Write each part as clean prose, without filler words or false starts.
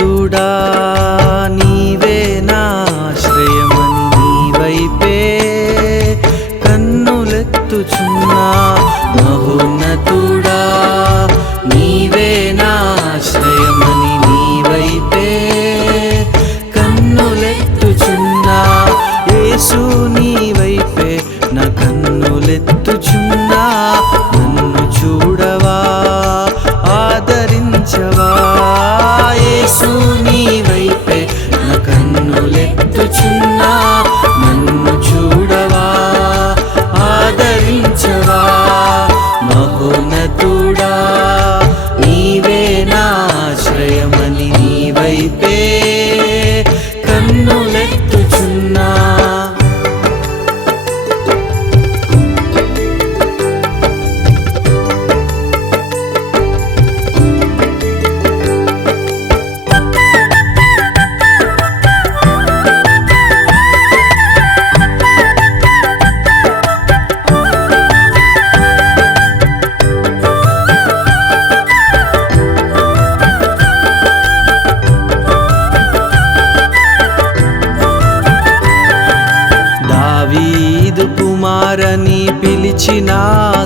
మహోన్నతుడా నీవే నా ఆశ్రయమని నీ వైపే కన్నులెత్తుచున్నా మహోన్నతుడా నీవే నా ఆశ్రయమని నీ వైపే కన్నులెత్తుచున్నా యేసు నీ వైపే నా కన్నులెత్తుచున్నా నన్ను చూడవా ఆదరించవా యేసు నీ వైపే నా కన్నులెత్తుచున్నా నన్ను చూడవా ఆదరించవా మహోన్నతుడా నీవే నా ఆశ్రయమని నీ వైపే కన్నులెత్తుచున్నా దావీదు కుమారని పిలిచిన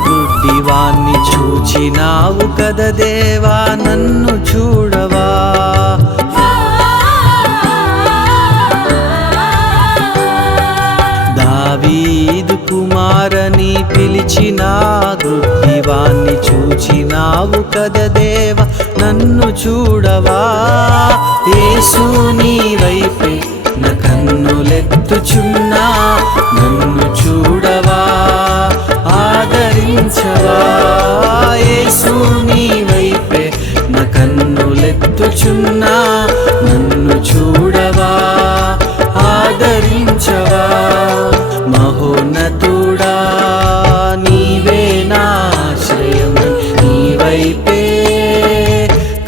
గుడ్డివాణ్ణి చూచినావు కదా దేవా నన్ను చూడవా దావీదు కుమారని పిలిచిన గుడ్డివాణ్ణి చూచినావు కదా దేవా నన్ను చూడవా యేసు నీ వైపే నా కన్నులెత్తుచున్నా నన్ను చూడవా ఆదరించవా యేసు నీ వైపే నా కన్నులెత్తుచున్నా నన్ను చూడవా ఆదరించవా మహోన్నతుడా నీవే నా ఆశ్రయమని నీ వైపే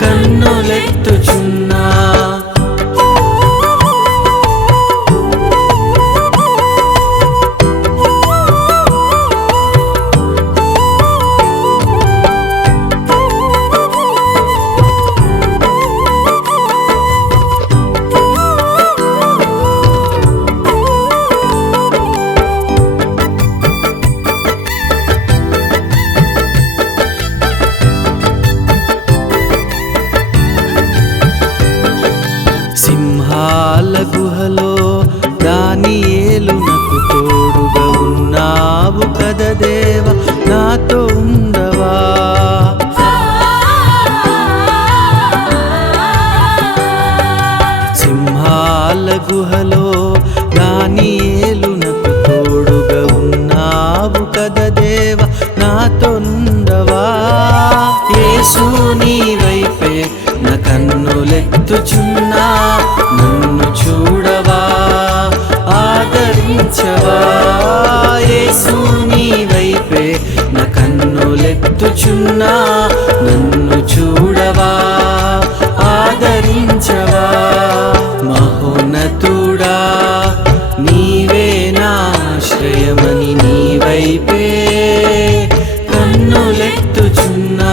కన్నులెత్తుచున్నా సింహాల గుహలో దానియేలునకు తోడుగా ఉన్నావు కదా దేవా నాతో ఉండవా సింహాల గుహలో దానియేలునకు తోడుగా ఉన్నావు కదా దేవా నాతో ఉండవా యేసు నీ వైపే నా కన్నులెత్తుచున్నా నన్ను చూడవా ఆదరించవా యేసు నీ వైపే నా కన్నులెత్తుచున్నా నన్ను చూడవా ఆదరించవా మహోన్నతుడా నీవే నా ఆశ్రయమని నీ వైపే కన్నులెత్తుచున్నా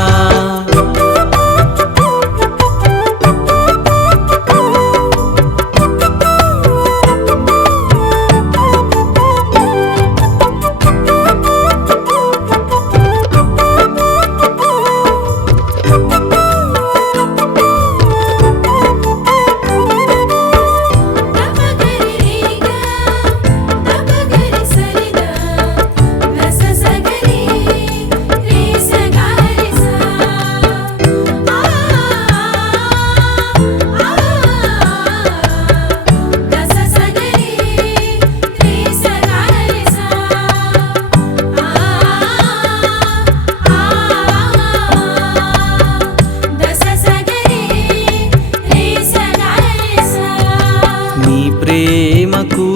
ప్రేమకు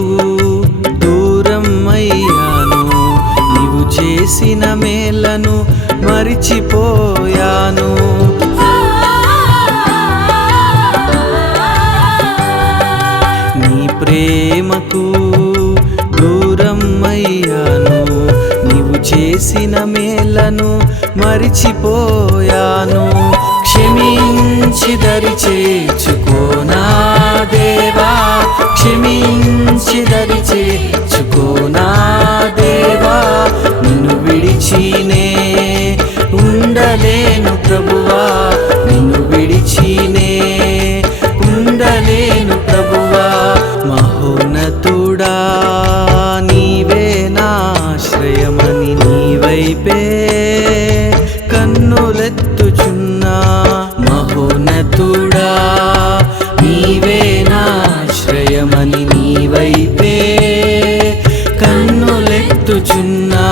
దూరం అయ్యాను నీవు చేసిన మేలను మరిచిపోయాను నీ ప్రేమకు దూరం అయ్యాను నీవు చేసిన మేలను మరిచిపోయాను క్షమించి దరి చేర్చుకో విడిచినే ఉండలేను ప్రభువా, నిన్ను విడిచినే ఉండలేను ప్రభువా. మహోన్నతుడా నీవే నా ఆశ్రయమని నీ వైపే కన్నులెత్తుచున్నా. మహోన్నతుడా నీవే నా ఆశ్రయమని నీ వైపే కన్నులెత్తుచున్నా.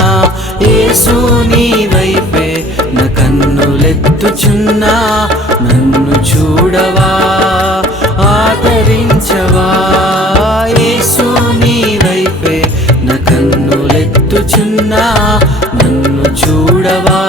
యేసు నీ వైపే నా కన్నులెత్తుచున్నా. నన్ను చూడవా, ఆదరించవా, యేసు నీ వైపే నా కన్నులెత్తుచున్నా. నన్ను చూడవా,